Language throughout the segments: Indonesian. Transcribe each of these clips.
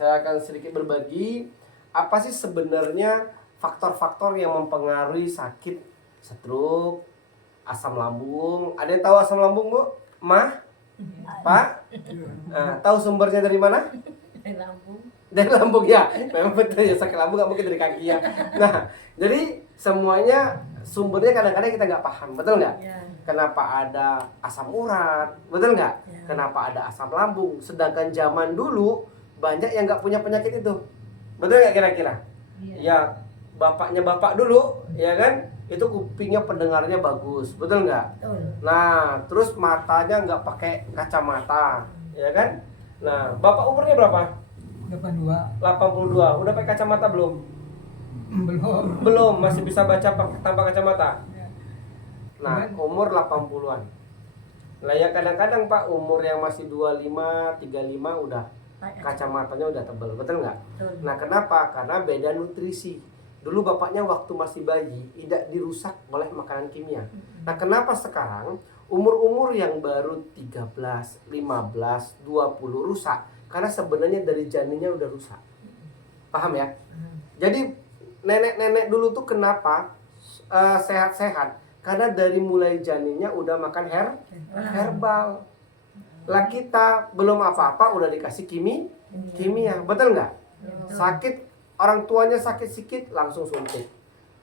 saya akan sedikit berbagi apa sih sebenarnya faktor-faktor yang mempengaruhi sakit stroke, asam lambung. Ada yang tahu asam lambung, Bu? Mah? Pak? Tahu sumbernya dari mana? Dari lambung. Dari lambung ya. Memang betul ya, sakit lambung nggak mungkin dari kaki ya. Nah, jadi semuanya sumbernya kadang-kadang kita nggak paham, betul nggak? Ya. Kenapa ada asam urat, betul nggak? Ya. Kenapa ada asam lambung? Sedangkan zaman dulu banyak yang nggak punya penyakit itu, betul nggak kira-kira? Ya. Ya, bapaknya bapak dulu, ya kan? Itu kupingnya pendengarnya bagus, betul nggak? Betul. Nah, terus matanya nggak pakai kacamata, ya kan? Nah, bapak umurnya berapa? 82. 82. Udah pakai kacamata belum? Belum. Belum, masih bisa baca tanpa kacamata. Ya. Nah, umur 80-an. Lah ya kadang-kadang Pak umur yang masih 25, 35 udah kacamatanya udah tebel, betul nggak? Betul. Nah, kenapa? Karena beda nutrisi. Dulu bapaknya waktu masih bayi tidak dirusak oleh makanan kimia. Nah, kenapa sekarang umur-umur yang baru 13, 15, 20 rusak? Karena sebenarnya dari janinnya udah rusak. Paham ya? Jadi nenek-nenek dulu tuh kenapa sehat-sehat? Karena dari mulai janinnya udah makan herbal. Lah kita belum apa-apa udah dikasih kimia, betul nggak? Sakit, orang tuanya sakit sedikit langsung suntik.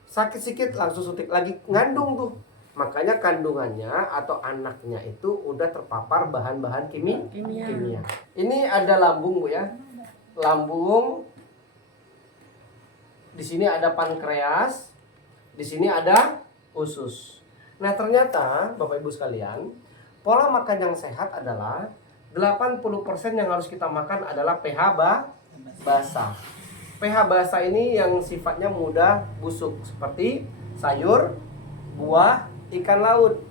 Sakit sedikit langsung suntik, lagi ngandung tuh. Makanya kandungannya atau anaknya itu udah terpapar bahan-bahan kimia. Ini ada lambung, Bu ya. Lambung. Di sini ada pankreas. Di sini ada usus. Nah, ternyata Bapak Ibu sekalian, pola makan yang sehat adalah 80% yang harus kita makan adalah pH basah. pH basah ini yang sifatnya mudah busuk seperti sayur, buah, ikan laut.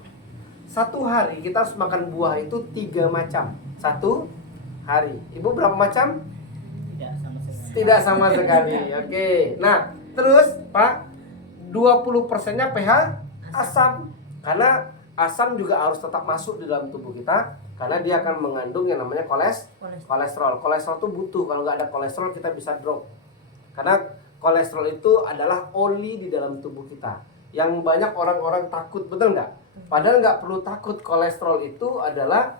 Satu hari kita harus makan buah itu 3 macam. Satu hari. Ibu berapa macam? Tidak sama sekali. Oke. Nah, terus Pak, 20%-nya pH asam. Karena asam juga harus tetap masuk di dalam tubuh kita karena dia akan mengandung yang namanya kolesterol. Kolesterol itu butuh. Kalau nggak ada kolesterol kita bisa drop. Karena kolesterol itu adalah oli di dalam tubuh kita. Yang banyak orang-orang takut, betul nggak? Padahal nggak perlu takut. Kolesterol itu adalah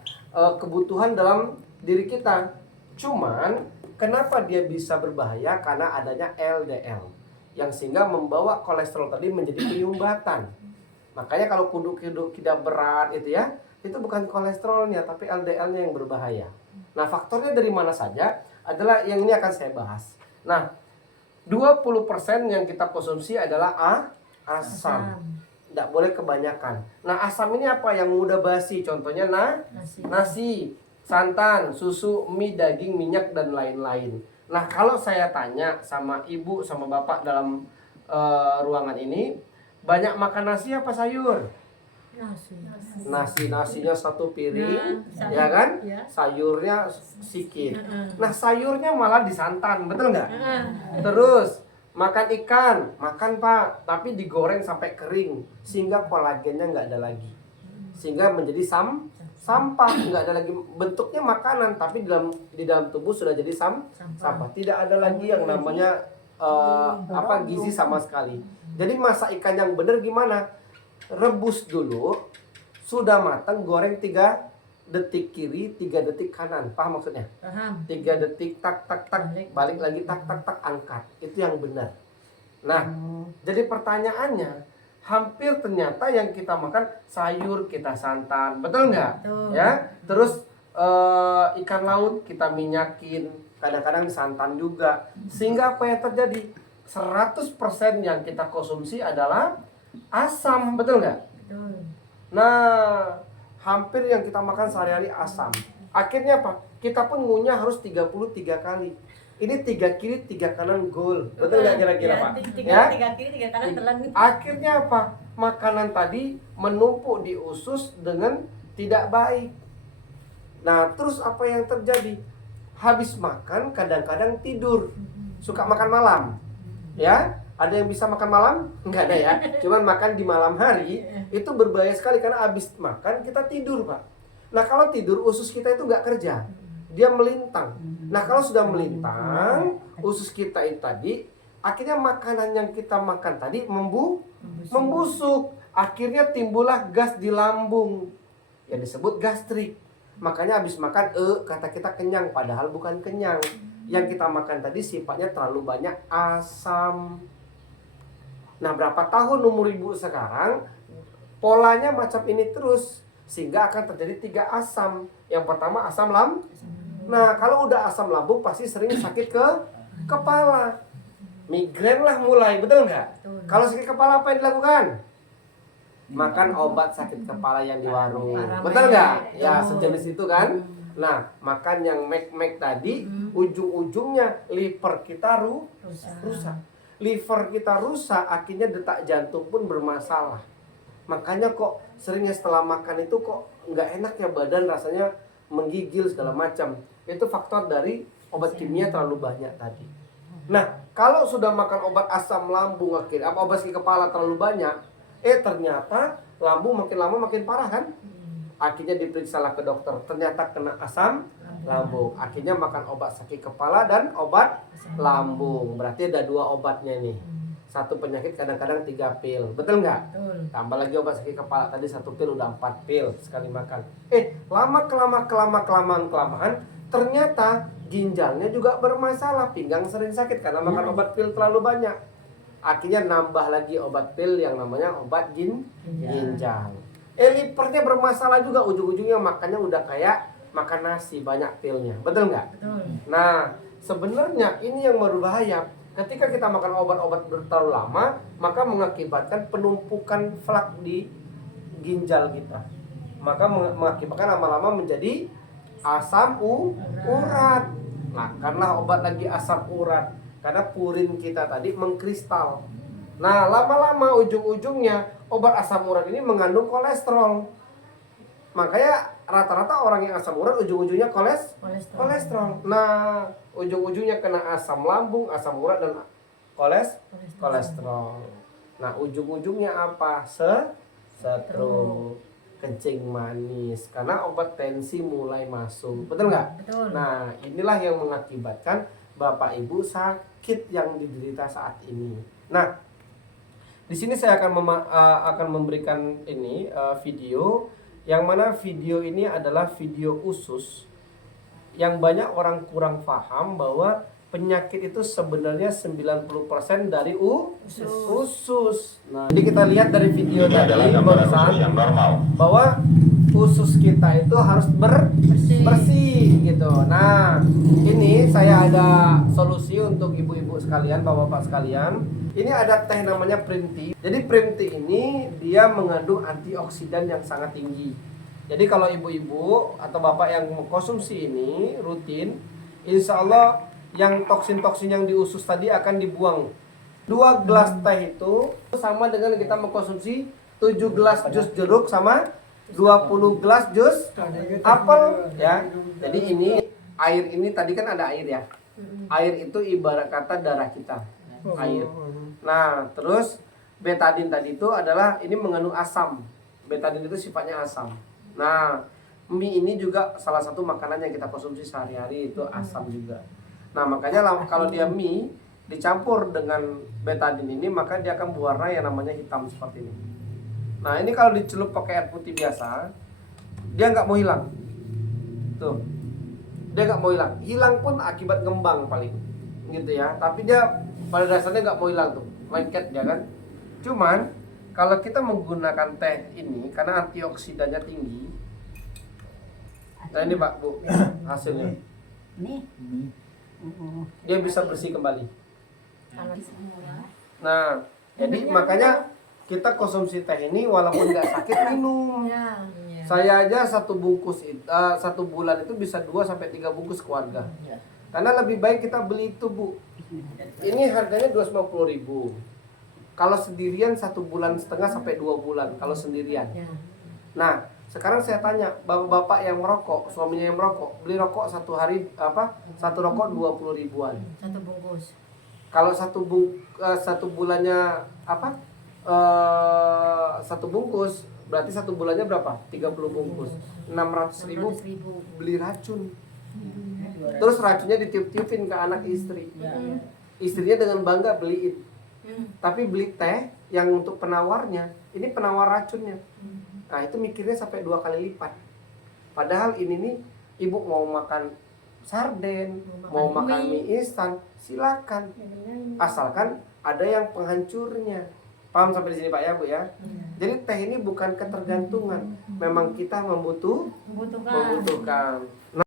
kebutuhan dalam diri kita. Cuman kenapa dia bisa berbahaya? Karena adanya LDL yang sehingga membawa kolesterol tadi menjadi penyumbatan. Makanya kalau kuduk-kuduk tidak berat itu ya, itu bukan kolesterolnya tapi LDL-nya yang berbahaya. Nah, faktornya dari mana saja adalah yang ini akan saya bahas. Nah, 20% yang kita konsumsi adalah asam. Tidak boleh kebanyakan. Nah, asam ini apa? Yang mudah basi. Contohnya nasi, santan, susu, mie, daging, minyak, dan lain-lain. Nah, kalau saya tanya sama ibu, sama bapak dalam ruangan ini, banyak makan nasi apa sayur? Nasinya satu piring, ya kan? Ya. Sayurnya sedikit. Nah, sayurnya malah disantan, betul nggak? Terus makan ikan, makan Pak, tapi digoreng sampai kering sehingga kolagennya nggak ada lagi, sehingga menjadi sampah, nggak ada lagi bentuknya makanan, tapi di dalam tubuh sudah jadi sampah. Tidak ada lagi yang namanya gizi sama sekali. Jadi masak ikan yang benar gimana? Rebus dulu, sudah matang, goreng 3 detik kiri, 3 detik kanan. Paham maksudnya? Paham. 3 detik tak, balik lagi tak, angkat. Itu yang benar. Nah, jadi pertanyaannya, hampir ternyata yang kita makan sayur kita santan, betul nggak? Betul. Ya, terus ikan laut kita minyakin, kadang-kadang santan juga. Sehingga apa yang terjadi? 100% yang kita konsumsi adalah asam, betul nggak? Betul. Nah, hampir yang kita makan sehari-hari asam. Akhirnya apa? Kita pun ngunyah harus 33 kali. Ini 3 kiri, 3 kanan gol. Betul nggak kira-kira Pak? Tiga kiri, 3 kanan telan. Akhirnya apa? Makanan tadi menumpuk di usus dengan tidak baik. Nah, terus apa yang terjadi? Habis makan kadang-kadang tidur. Suka makan malam. Ya, ada yang bisa makan malam? Enggak ada ya. Cuman makan di malam hari itu berbahaya sekali karena habis makan kita tidur, Pak. Nah, kalau tidur usus kita itu nggak kerja. dia melintang. Nah kalau sudah melintang, usus kita itu tadi, akhirnya makanan yang kita makan tadi membusuk. Akhirnya timbullah gas di lambung yang disebut gastrik. Makanya habis makan kata kita kenyang, padahal bukan kenyang. Yang kita makan tadi sifatnya terlalu banyak asam. Nah berapa tahun umur ibu sekarang, polanya macam ini terus, sehingga akan terjadi 3 asam. Yang pertama asam lambung. Nah kalau udah asam lambung pasti sering sakit ke kepala, migrain lah mulai, betul nggak? Betul. Kalau sakit kepala apa yang dilakukan? Makan obat sakit kepala yang di warung, Paramed. betul nggak? Ya Betul. sejenis itu kan. Nah makan yang mek tadi, ujung-ujungnya liver kita rusak. Liver kita rusak, akhirnya detak jantung pun bermasalah. Makanya kok seringnya setelah makan itu kok nggak enak ya badan, rasanya menggigil segala macam. Itu faktor dari obat kimia terlalu banyak tadi. Nah kalau sudah makan obat asam lambung akhirnya obat sakit kepala terlalu banyak, ternyata lambung makin lama makin parah kan. Akhirnya diperiksalah ke dokter, ternyata kena asam lambung. Akhirnya makan obat sakit kepala dan obat lambung. Berarti ada 2 obatnya nih. Satu penyakit kadang-kadang 3 pil, betul nggak? Betul. Tambah lagi obat sakit kepala tadi 1 pil udah 4 pil sekali makan. Kelamaan ternyata ginjalnya juga bermasalah, pinggang sering sakit karena makan obat pil terlalu banyak. Akhirnya nambah lagi obat pil yang namanya obat ginjal. Livernya bermasalah juga, ujung-ujungnya makannya udah kayak makan nasi, banyak pilnya, betul nggak? Betul. Nah sebenarnya ini yang berbahaya. Ketika kita makan obat-obat terlalu lama, maka mengakibatkan penumpukan flak di ginjal kita. Maka mengakibatkan lama-lama menjadi asam urat. Makanlah obat lagi asam urat, karena purin kita tadi mengkristal. Nah lama-lama ujung-ujungnya obat asam urat ini mengandung kolesterol. Makanya rata-rata orang yang asam urat ujung-ujungnya kolesterol. Nah ujung-ujungnya kena asam lambung, asam urat dan kolesterol. Nah ujung-ujungnya apa? Stroke, kencing manis, karena obat tensi mulai masuk, betul nggak? Betul. Nah inilah yang mengakibatkan Bapak Ibu sakit yang diderita saat ini. Nah di sini saya akan memberikan ini video, yang mana video ini adalah video usus, yang banyak orang kurang paham bahwa penyakit itu sebenarnya 90% dari usus. Nah, jadi kita lihat dari video tadi barusan bahwa usus kita itu harus bersih gitu. Nah, ini saya ada solusi untuk ibu-ibu sekalian, bapak-bapak sekalian. Ini ada teh namanya Primti. Jadi Primti ini dia mengandung antioksidan yang sangat tinggi. Jadi kalau ibu-ibu atau bapak yang mengkonsumsi ini rutin, insya Allah yang toksin-toksin yang di usus tadi akan dibuang. 2 gelas teh itu sama dengan kita mengkonsumsi 7 gelas jus jeruk sama 20 gelas jus apel ya. Jadi ini air ini tadi kan ada air ya. Air itu ibarat kata darah kita. Air. Nah, terus betadin tadi itu adalah ini mengandung asam. Betadin itu sifatnya asam. Nah, mie ini juga salah satu makanan yang kita konsumsi sehari-hari, itu asam juga. Nah, makanya kalau dia mie dicampur dengan betadin ini, maka dia akan berwarna yang namanya hitam seperti ini. Nah, ini kalau dicelup pakai air putih biasa, dia nggak mau hilang. Tuh, dia nggak mau hilang. Hilang pun akibat ngembang paling, gitu ya. Tapi dia pada dasarnya nggak mau hilang tuh, lengket dia kan. Cuman kalau kita menggunakan teh ini karena antioksidannya tinggi. Nah ini Pak Bu hasilnya. Dia bisa bersih kembali. Nah jadi makanya kita konsumsi teh ini walaupun nggak sakit minum. Saya aja satu bulan itu bisa 2-3 bungkus keluarga. Karena lebih baik kita beli itu Bu. Ini harganya 250.000. Kalau sendirian 1,5 bulan sampai 2 bulan kalau sendirian. Nah, sekarang saya tanya, bapak-bapak yang merokok, suaminya yang merokok, beli rokok satu rokok 20 ribuan. Satu bungkus. Kalau satu bulannya satu bungkus, berarti 1 bulannya berapa? 30 bungkus. 600.000 beli racun. Terus racunnya ditiup-tiupin ke anak istri. Ya, Mm. Istrinya dengan bangga beliin. Hmm. Tapi beli teh yang untuk penawarnya, ini penawar racunnya. Nah itu mikirnya sampai 2 kali lipat. Padahal ini nih ibu mau makan sarden, mau Mau makan makan mie instan, silakan. Asalkan ada yang penghancurnya. Paham sampai di sini Pak ya Bu ya? Jadi teh ini bukan ketergantungan, memang kita Membutuhkan. membutuhkan.